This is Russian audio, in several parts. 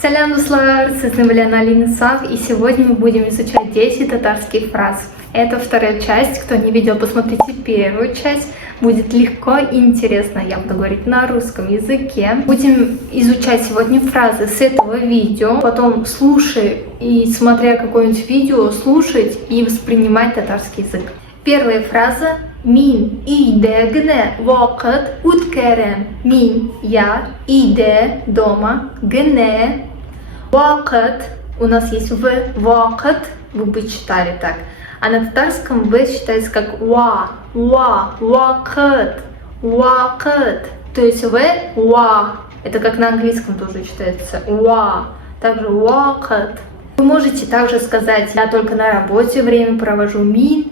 Салям, дуслар! С вами Алина Сав, и сегодня мы будем изучать 10 татарских фраз. Это вторая часть. Кто не видел, посмотрите первую часть. Будет легко и интересно. Я буду говорить на русском языке. Будем изучать сегодня фразы с этого видео. Потом слушай и, смотря какое-нибудь видео, слушать и воспринимать татарский язык. Первая фраза. Мин идегне вакыт уткерем. Мин я иде дома гне вакыт. У нас есть в вакыт. Вы бы читали так. А на татарском в читается как вакыт, вакыт. То есть в это как на английском тоже читается также вакыт. Вы можете также сказать: я только на работе время провожу. Мин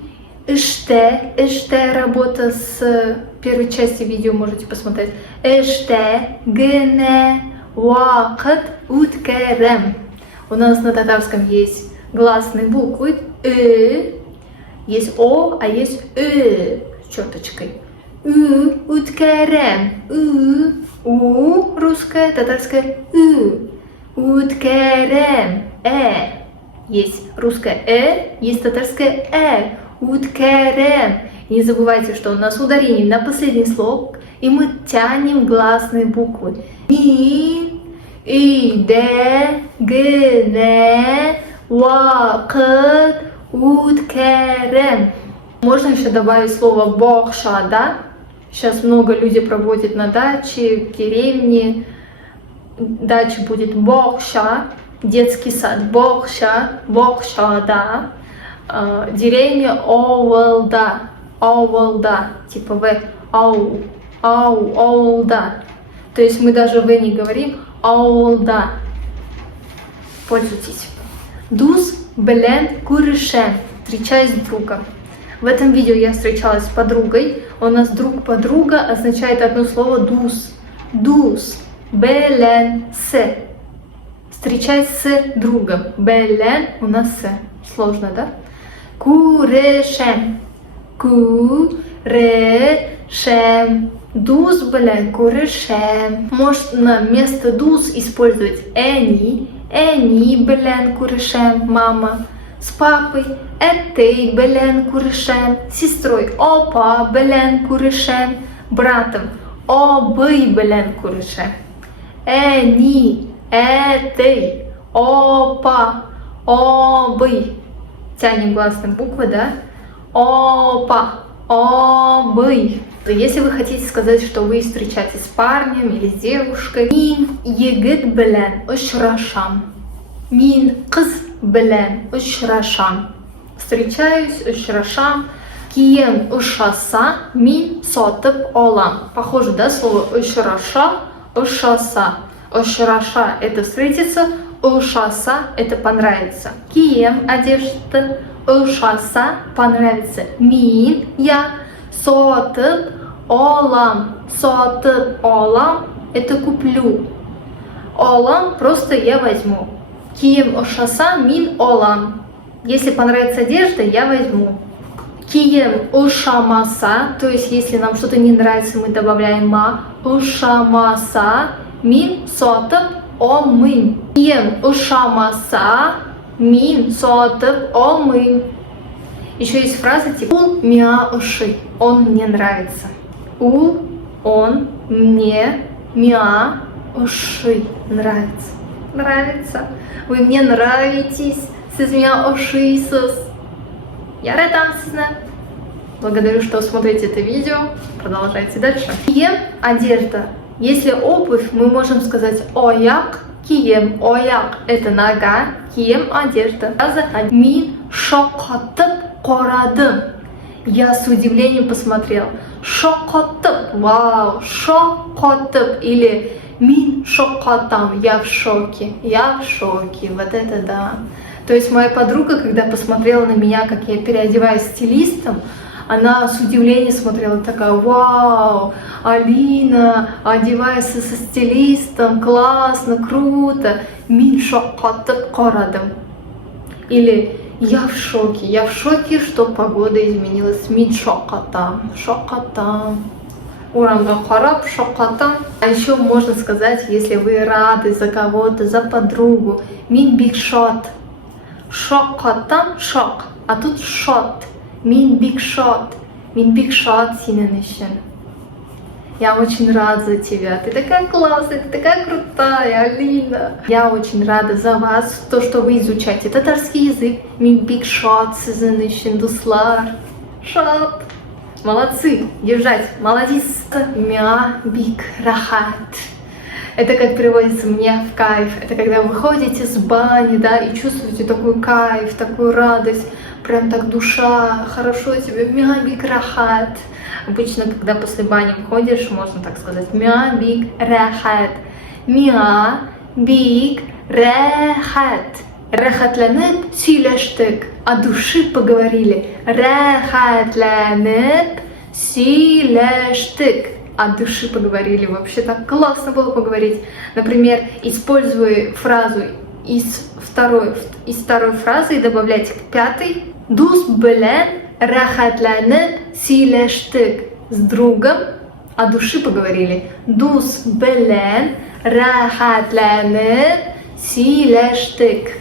иште работа с первой части видео можете посмотреть. Иште гне вакыт уткерем. У нас на татарском есть гласные буквы есть о, а есть с черточкой. Уткерем. У русская, татарская уткерем. Есть русское есть татарское уткерем. Не забывайте, что у нас ударение на последний слог, и мы тянем гласные буквы. Мин иде гне вакыт уткерем. Можно еще добавить слово бокша, да? Сейчас много людей проводят на даче, в деревне. Дача будет бокша, детский сад бокша, да. Деревня овалда, типа в овалда. То есть мы даже в не говорим, овалда. Пользуйтесь. Дус белен курышем. Встречаюсь с другом. В этом видео я встречалась с подругой. У нас друг-подруга означает одно слово дус. Дус. Белен с. Встречаюсь с другом. Белен у нас с. Сложно, да? Курышем. Курышем. Дус белен курышем. Можно вместо дус использовать эни. Эни белен курышем, мама. С папой этей белен курышем. С сестрой опа белен курышем. Братом обый белен курышем. Эни, этей, опа, обый. Тянем гласные буквы, да? Опа, обый. Если вы хотите сказать, что вы встречаетесь с парнем или с девушкой, мин егит белен ушрашам. Мин кыз белен ушрашам. Встречаюсь, ушрашам. Кием ушаса, мин сотып олам. Похоже, да, слово ушраша, ушаса. Ушраша – это встретиться, ушаса – это понравится. Кием одежда, ушаса – понравится. Мин я сотып олам. Сотып олам – это куплю. Олам – просто я возьму. Кием ушаса мин олам. Если понравится одежда, я возьму. Кием ушамаса, то есть если нам что-то не нравится, мы добавляем ма. Ушамаса мин сотып омым. Кием ушамаса мин сотып омым. Еще есть фраза типа «Ул мя уши». Он мне нравится. Ул, он, мне, мя, уши. Нравится. Нравится. Вы мне нравитесь. Сіз меня ушисыз. Я рядом сізні. Благодарю, что смотрите это видео. Продолжайте дальше. Кием одежда. Если обувь, мы можем сказать ояк. Кием ояк это нога. Кием одежда. Мин шокотып корадым. Я с удивлением посмотрел. Шокотып. Вау. Шокотып. Или мин шокотам. Я в шоке. Я в шоке. Вот это да. То есть моя подруга, когда посмотрела на меня, как я переодеваюсь стилистом, она с удивлением смотрела, такая: вау, Алина, одевается со стилистом, классно, круто. Мин шокотып корадым. Или я в шоке, что погода изменилась. Мин шокотам, шокотам. Урамга хараб, шокатам. А еще можно сказать, если вы рады за кого-то, за подругу. Мин биг шот. Шокатам, шок. А тут шот. Мин биг шот. Мин биг шот синенищен. Я очень рада за тебя. Ты такая классная, ты такая крутая, Алина. Я очень рада за вас, то, что вы изучаете татарский язык. Мин биг шот синенищен дуслар. Шот. Молодцы, держать, молодец. Мя биг рахат. Это как переводится «мне в кайф». Это когда вы выходите с бани, да, и чувствуете такой кайф, такую радость. Прям так душа, хорошо тебе. Мя биг рахат. Обычно, когда после бани выходишь, можно так сказать. Мя биг рахат. Мя биг рахат. Рахатланып сөйлештік, о души поговорили. Рахатланып сөйлештік, о души поговорили. Вообще так классно было поговорить. Например, используя фразу из второй фразы и добавлять к пятой. Дус белен рахатланып сөйлештік. С другом о души поговорили. Дус белен рахатланып сөйлештік.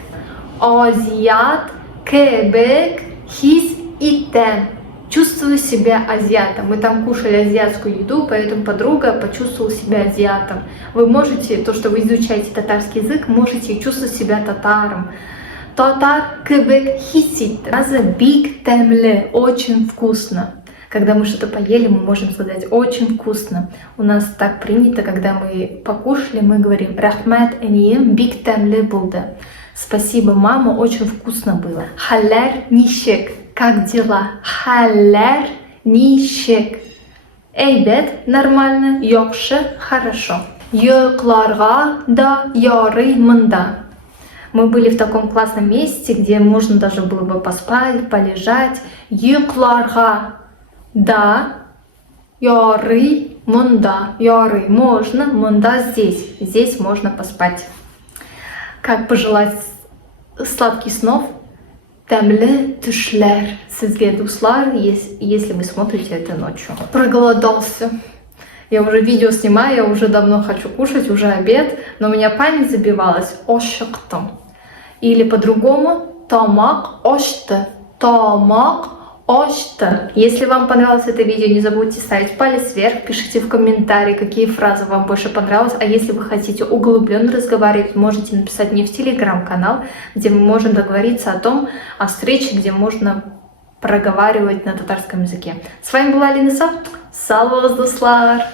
Азиат кебек хис итем. Чувствую себя азиатом. Мы там кушали азиатскую еду, поэтому подруга почувствовала себя азиатом. Вы можете, то, что вы изучаете татарский язык, можете чувствовать себя татаром. Татар кебек хисит. Раза биг темле. Очень вкусно. Когда мы что-то поели, мы можем сказать «очень вкусно». У нас так принято, когда мы покушали, мы говорим «рахмат энием биг темле булда». Спасибо, мама, очень вкусно было. Халер нишек. Как дела? Халер нишек. Эйбет, нормально. Йокше, хорошо. Йокларга да ярый мында. Мы были в таком классном месте, где можно даже было бы поспать, полежать. Йокларга да ярый мында. Ярый можно, мында здесь. Здесь можно поспать. Как пожелать сладких снов? Тәмле түшләр. Сезгә дуслар, если вы смотрите это ночью. Проголодался. Я уже видео снимаю, я уже давно хочу кушать, уже обед, но у меня память забивалась. Ошыктым. Или по-другому тамак ошты. Тамак ошты. Если вам понравилось это видео, не забудьте ставить палец вверх, пишите в комментарии, какие фразы вам больше понравились. А если вы хотите углубленно разговаривать, можете написать мне в телеграм-канал, где мы можем договориться о встрече, где можно проговаривать на татарском языке. С вами была Алина Са. Салваз дуслар!